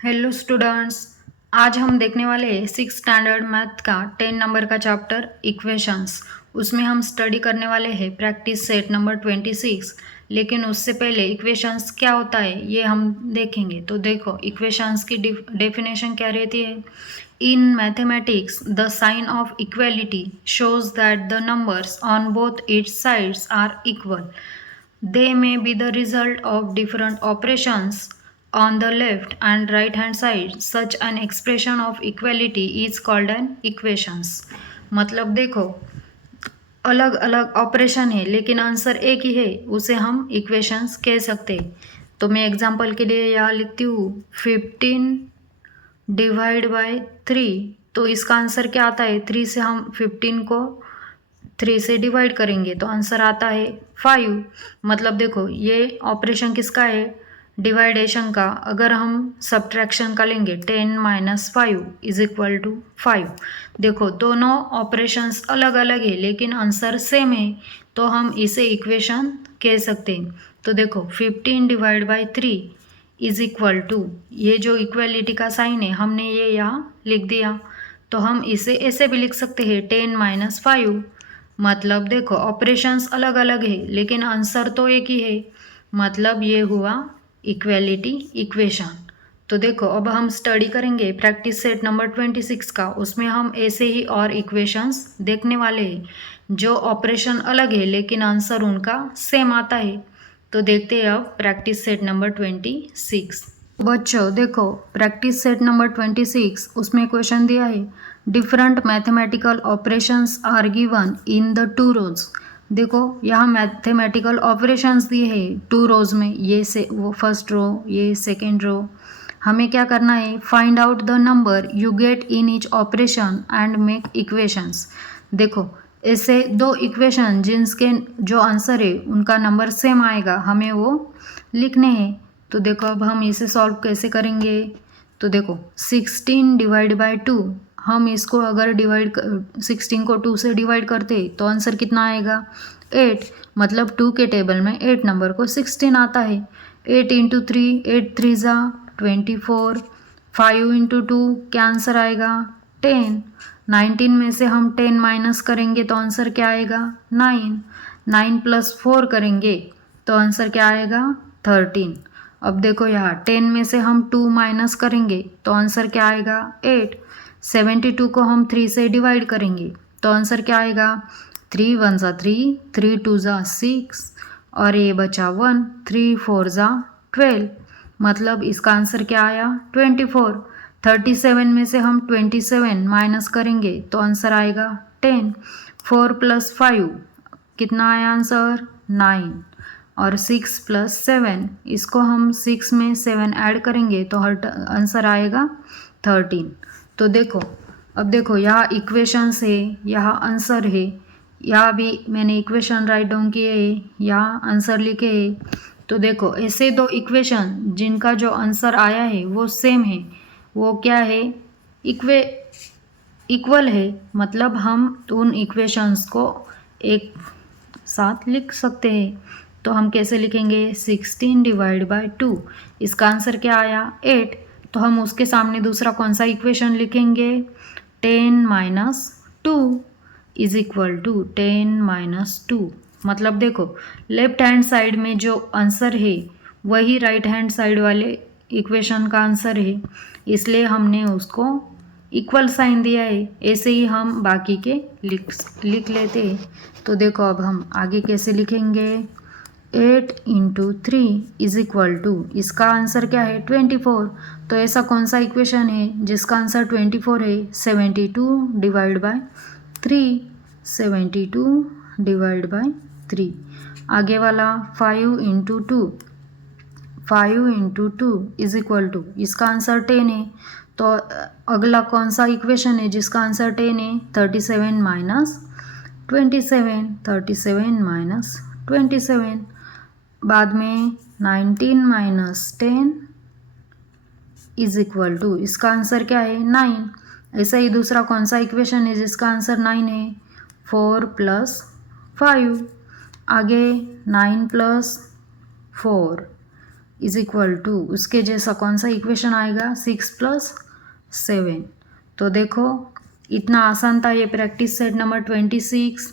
Hello students. आज हम देखने वाले हैं 6 स्टैंडर्ड मैथ का 10 नंबर का चैप्टर इक्वेशंस। उसमें हम स्टडी करने वाले हैं प्रैक्टिस सेट नंबर 26। लेकिन उससे पहले इक्वेशंस क्या होता है ये हम देखेंगे। तो देखो इक्वेशंस की डेफिनेशन क्या रहती है। In mathematics the sign of equality shows that the numbers on both its sides are equal. They may be the result of different operations on the left and right hand side. Such an expression of equality is called an equations. मतलब देखो अलग अलग operation है लेकिन answer एक ही है, उसे हम इक्वेशंस कह सकते हैं। तो मैं एग्जांपल के लिए यहाँ लिखती हूँ 15 डिवाइड बाय 3। तो इसका आंसर क्या आता है, 3 से हम 15 को 3 से डिवाइड करेंगे तो आंसर आता है 5। मतलब देखो ये ऑपरेशन किसका है, डिवाइडेशन का। अगर हम सब्ट्रैक्शन का लेंगे 10 माइनस 5 इज इक्वल टू 5। देखो दोनों ऑपरेशंस अलग अलग है लेकिन आंसर सेम है, तो हम इसे इक्वेशन कह सकते हैं। तो देखो 15 divide by 3 is equal to, ये जो इक्वलिटी का साइन है हमने ये यहाँ लिख दिया। तो हम इसे ऐसे भी लिख सकते हैं 10 माइनस 5। मतलब देखो ऑपरेशंस अलग अलग है लेकिन आंसर तो एक ही है, मतलब ये हुआ इक्वेलिटी इक्वेशन। तो देखो अब हम स्टडी करेंगे प्रैक्टिस सेट नंबर 26 का। उसमें हम ऐसे ही और इक्वेशंस देखने वाले हैं जो ऑपरेशन अलग है लेकिन आंसर उनका सेम आता है। तो देखते हैं अब प्रैक्टिस सेट नंबर 26। बच्चों देखो प्रैक्टिस सेट नंबर 26 उसमें क्वेश्चन दिया है different mathematical operations are given in the two rows. देखो यहाँ मैथमेटिकल ऑपरेशंस दिए हैं 2 रोज में, ये से वो फर्स्ट रो ये सेकेंड रो। हमें क्या करना है, find out the number you get in each operation and make equations. देखो ऐसे 2 इक्वेशन जिनके जो आंसर है उनका नंबर सेम आएगा, हमें वो लिखने हैं। तो देखो अब हम इसे सॉल्व कैसे करेंगे। तो देखो 16 डिवाइड बाय 2, हम इसको अगर 16 को 2 से डिवाइड करते तो आंसर कितना आएगा 8। मतलब 2 के टेबल में 8 नंबर को 16 आता है। 8 इंटू 3, 8 3 ज़ा 24। 5 इंटू 2 क्या आंसर आएगा 10। 19 में से हम 10 माइनस करेंगे तो आंसर क्या आएगा 9। 9 प्लस 4 करेंगे तो आंसर क्या आएगा 13। अब देखो यहाँ 10 में से हम 2 माइनस करेंगे तो आंसर क्या आएगा 8। 72 को हम 3 से डिवाइड करेंगे तो आंसर क्या आएगा 3 1 ज़ा 3, 3 2 ज़ा 6 और ये बचा 1, 3 4 ज़ा 12। मतलब इसका आंसर क्या आया 24। 37 में से हम 27 माइनस करेंगे तो आंसर आएगा 10। 4 प्लस 5 कितना आया आंसर 9 और 6 प्लस 7, इसको हम 6 में 7 ऐड करेंगे तो हर आंसर आएगा 13। तो देखो अब देखो यहाँ इक्वेशंस है, यहाँ आंसर है, यहाँ भी मैंने इक्वेशन राइट डाउन किए है, यहाँ आंसर लिखे है। तो देखो ऐसे 2 इक्वेशन जिनका जो आंसर आया है वो सेम है, वो क्या है इक्वल है। मतलब हम उन इक्वेशंस को एक साथ लिख सकते हैं। तो हम कैसे लिखेंगे 16 डिवाइड बाय 2, इसका आंसर क्या आया 8। तो हम उसके सामने दूसरा कौन सा इक्वेशन लिखेंगे 10 minus 2 is equal to 10 minus 2। मतलब देखो लेफ्ट हैंड साइड में जो आंसर है वही राइट हैंड साइड वाले इक्वेशन का आंसर है, इसलिए हमने उसको इक्वल साइन दिया है। ऐसे ही हम बाकी के लिख लेते हैं। तो देखो अब हम आगे कैसे लिखेंगे 8 इंटू 3 इज इक्वल टू, इसका आंसर क्या है 24। तो ऐसा कौन सा इक्वेशन है जिसका आंसर 24 है 72 डिवाइड बाय 3। 72 divide by 3। आगे वाला 5 into 2, 5 into 2 is equal to, इसका आंसर 10 है। तो अगला कौन सा इक्वेशन है जिसका आंसर 10 है 37 माइनस 27। 37 माइनस 27। बाद में 19 माइनस 10 इज इक्वल टू, इसका आंसर क्या है 9। ऐसा ही दूसरा कौन सा इक्वेशन है जिसका आंसर 9 है 4 प्लस 5। आगे 9 प्लस 4 इज इक्वल टू उसके जैसा कौन सा इक्वेशन आएगा 6 + 7। तो देखो इतना आसान था ये प्रैक्टिस सेट नंबर 26।